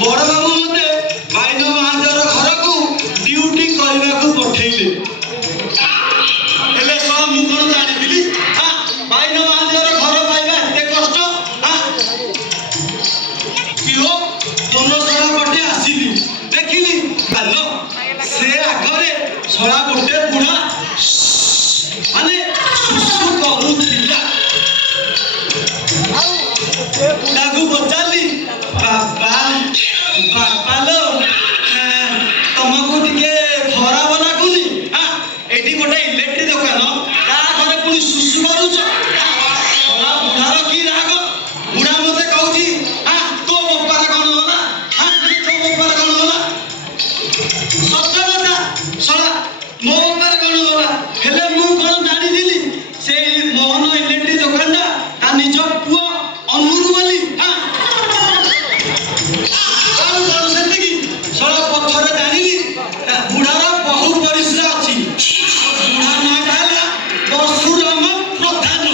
बड़ बाबू मते बाइन महाजर घर को ड्यूटी करने को पठेले हेले सो मु कोन जानि दिली हां बाइन महाजर घर पाइबा एते कष्ट हां कियो दोनो सरा पटे आसीली देखिली कालो से आगरे सरा गोटे बुढ़ा माने सुसु करूथिला बुढ़ा को पचाली बाबा बाबा लो तुमको टिके खराब लागुनी हां एटी गोटे इलेक्ट्रिक दुकान ता घरे पुनी सुसु करूछ सरा बुढ़ार की राग बुढ़ा मते कहूची हां तो बापार कोन होला हां तो बापार कोन होला सत्य কথা सरा मो बापार कोन होला हेले मु कोन जानि दिली से मोहन इलेक्ट्रिक दुकान ता निज पुओ अनुर बोली हां आउ कोन सेति सरा पत्थर जानिली बुढ़ार बहु परिश्रम अछि बुढ़ा ना कहला परशुराम प्रधान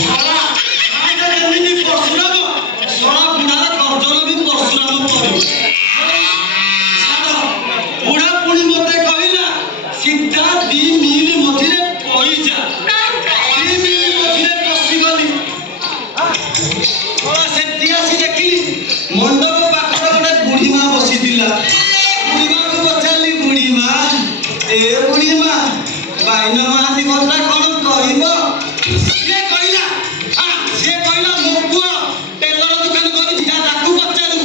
सरा आइदा जेमिति परशुराम सरा बुढ़ार गर्दन भी परशुराम करियो बुढ़ा पुणी मते कहला सीधा 2 मील मझिरे पई जा 2 मील मझिरे पसी गली ओला सेति आसी देखिली मंडप पाखर गोटे बुढ़ी मां बसी दिला बुढ़ी मां को पचाली बुढ़ी मां ए बुढ़ी मां बाइन महाती घरटा कोन कहइबो से कहला हां से कहला मो पुआ टेलर दुकान करी जा ताकू पचालू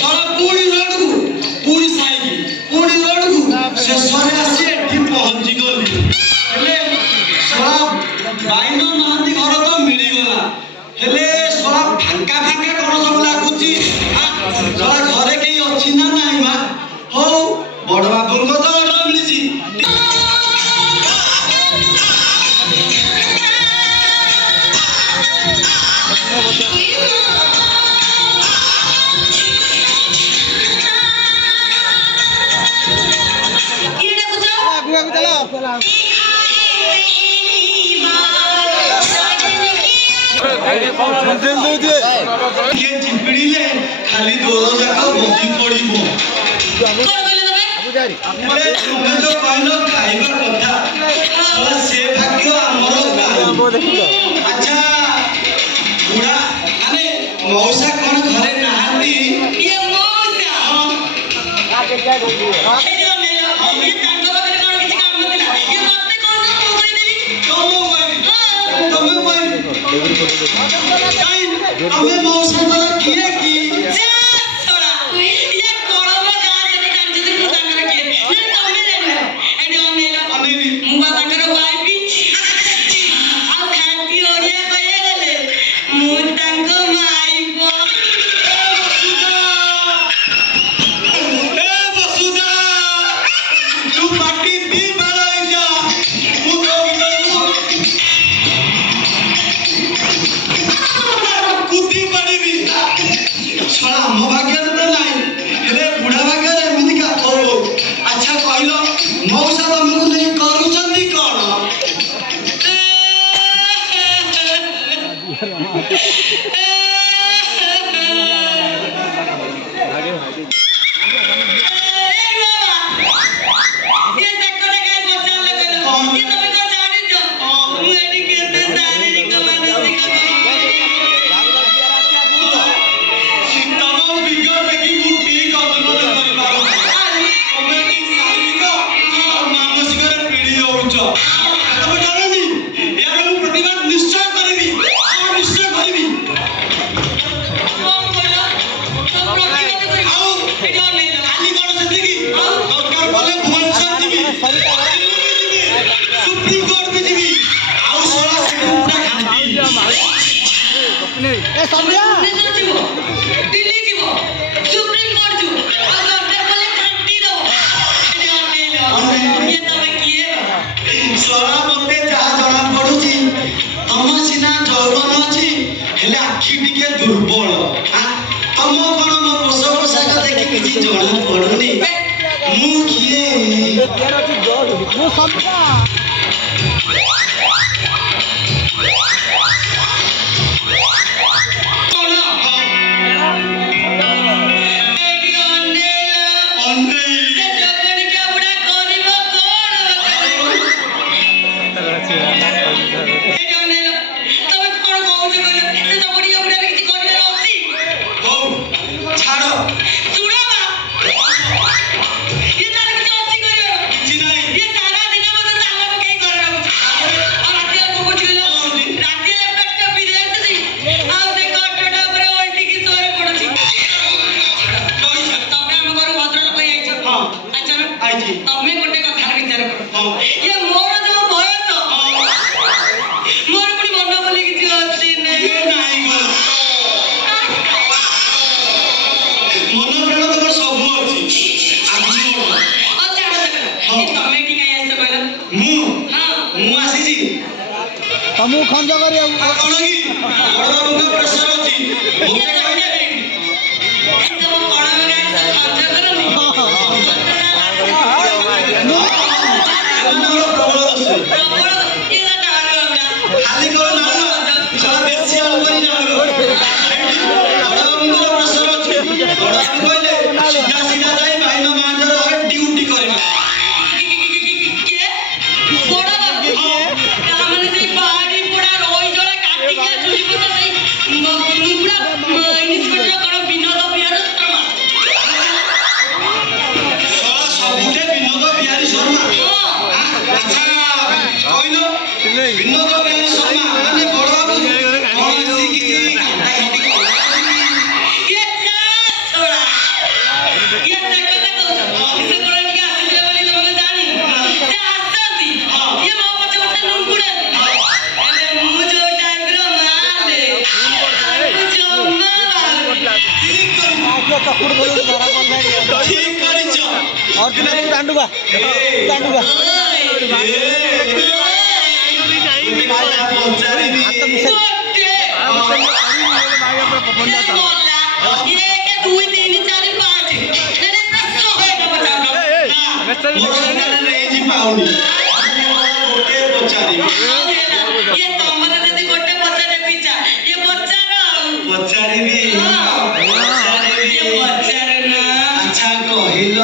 सरा पूरी रोड को पूरी साइकी पूरी रोड को से सरे आसी एठी पहुंची गली हेले सरा बाइन महाती घर तो मिली गला हेले सरा फांका फांका कोन सब लागुची हां सरा घरे केही अछि ना नाही मा हो बड़ बाबू को तो ऑर्डर मिलिची ये चिपड़ीले खाली दोरो जाका बंदी पड़िबो अरे तुमे तो कहलो खाइबा कथा साला से भाग्य हमर अच्छा बुढ़ा माने मौसा कोन घरे नाहती ये मौसा आके जा गो हे जो मेला हमरे तांग बगरे कोन किछ काम नथिला ये मते कोन मोबाइल देली तुमे मोबाइल हमें मौसम पर किए की जा छोड़ा ये कोड़वा गां से कान जदी मुदा कर के नहीं तमे जाने एडी ओनेला अनेली मुबा ताकर वाइपी आ खाती ओरिया कहे गले मु तांको माइबो ए बसुदा तू बाटी दी बलाई जा मु तो कुती पड़ीबी छड़ा हम भाग्य तो नाही हेले बुढ़ा भाग्य एमिति का ओ अच्छा कहलो मौसा तुमको नहीं करूचंदी कोन ये तकरे के बचाल लगलो ये तुम को जानि जो मु एडी केते शारीरिक मानसिक तमाम विज्ञान देखी गुटी कदनो करि पारो कमेटी शारीरिक और मानसिक रे पीड़ी होउछ तब जानि यार मु प्रतिवाद निश्चय करबी और निश्चय करबी कोन कहला तो प्रतिवाद करी आओ एडो नै आली कोन सेति की सरकार बोले भुवनेश्वर जीवी सुप्रीम कोर्ट में जीवी आओ सोला से पूरा खाती ए समरिया दिल्ली जीवो सुप्रीम कोर्ट जो और डॉक्टर बोले खांटी दो ये तमे किए सोरा मते जा जणा पडुची तम सिना जौवन अछि हेले आखी टिके दुर्बल हां तम कोन मो पोषक पोषाक देखि किछि जणा पडुनी मु किए यार अछि जड़ मु समझा ଖଞ୍ଜ କରିବାକୁ କଣ କି ବଡ଼ ବାବୁଙ୍କ ପ୍ରେସର ଅଛି ମୋତେ କହିଲେ ଖାଲି କଣ ନାଳୁଆ ସାରା ଦେଶୀ ଆଳୁ କରି ନାଳୁଆ ବଡ଼ ବାବୁଙ୍କର ପ୍ରେସର ଅଛି ବଡ଼ ବାବୁ କହିଲେ ସିଧା ସିଧା ଯାଇ ଭାଇନା ମାଣ୍ଡର ଘରେ ଡ୍ୟୁଟି କରିବା ସବୁଠେ ବିନୋଦ ବିହାରୀ ଶର୍ମା ଆଚ୍ଛା କହିଲ ବିନୋଦ ବିହାରୀ ଶର୍ମା ମାନେ ବଡ଼ ବାବୁ କଣ ଆସି କିଛି କାଟା କାଟି ଚକୁడు ବୋଲୁ ଧରା ପଡ଼ିଲାଣି ଠିକ କରିଛ ଅର୍ଜୁନ ଦାଣ୍ଡୁକା ଦାଣ୍ଡୁକା ଆଚ୍ଛା କହିଲ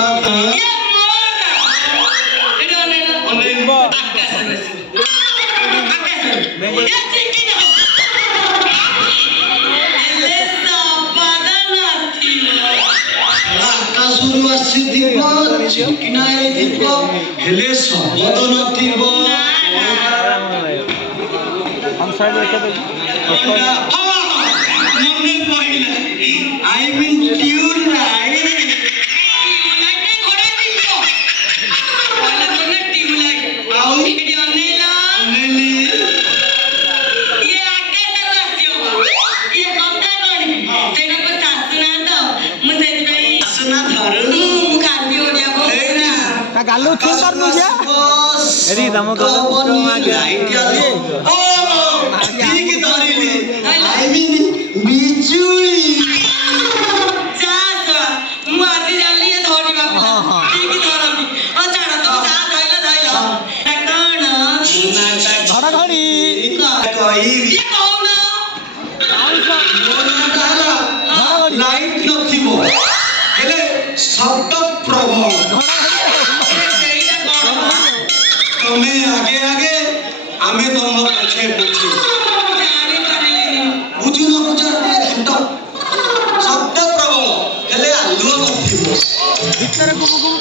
ଆକାଶରୁ ଆସିଥିବ ଚିକିଣା ହେଇଥିବ ହେଲେ ଶବଦ ନଥିବ ମନେ ପଇଲା ଆଇ ମିନ୍ ଟ୍ୟୁନ୍ ରାଇଟ୍ ଆଉ ଅନେଇଲି ଆସନା ଧରୁ ଗାଲୁ ଛୁଁ ପାରୁନୁ ଯା ଏରି ତମ ଠିକ ଧରିଲି ଆଇ ମିନ୍ ବିଜୁଳି ଘଡ଼ଘଡ଼ି କହିବି ଲାଇଟ୍ ନଥିବ ହେଲେ ଶବ୍ଦ ପ୍ରବଳ ତମେ ଆଗେ ଆଗେ ଆମେ ତମ ପଛେ ପଛେ ବୁଝୁନ ବୁଝ ଘଣ୍ଟ ଶବ୍ଦ ପ୍ରବଳ ହେଲେ ଆଲୁଅ ନଥିବ ଭିତରେ ଗୁବୁ ଗୁବୁ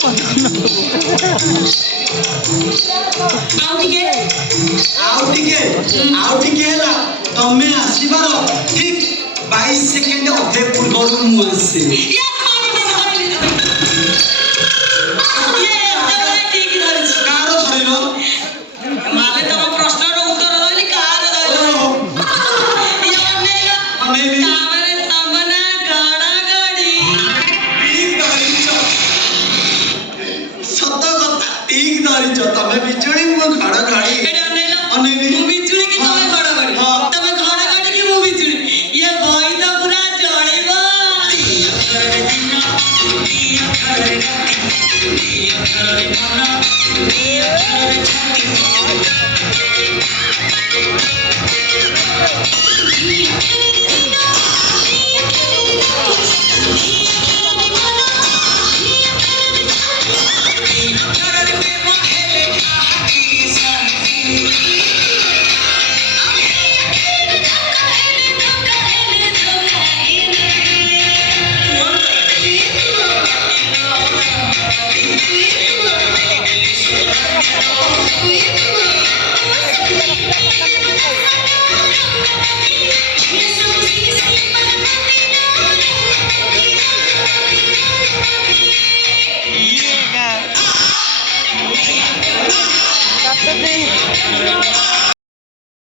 ଆଉ ଟିକେ ହେଲା ତମେ ଆସିବାର ଠିକ 22 ସେକେଣ୍ଡ ଅଧେ ପୂର୍ବରୁ ମୁଁ ଆସେ କାର ଧରିଲ ସତ କଥା ଠିକ ଧରିଛ ତମେ ବିଜୁଳି ମୁଁ ଘଡଘଡି ଅନେଇଲି That's the thing.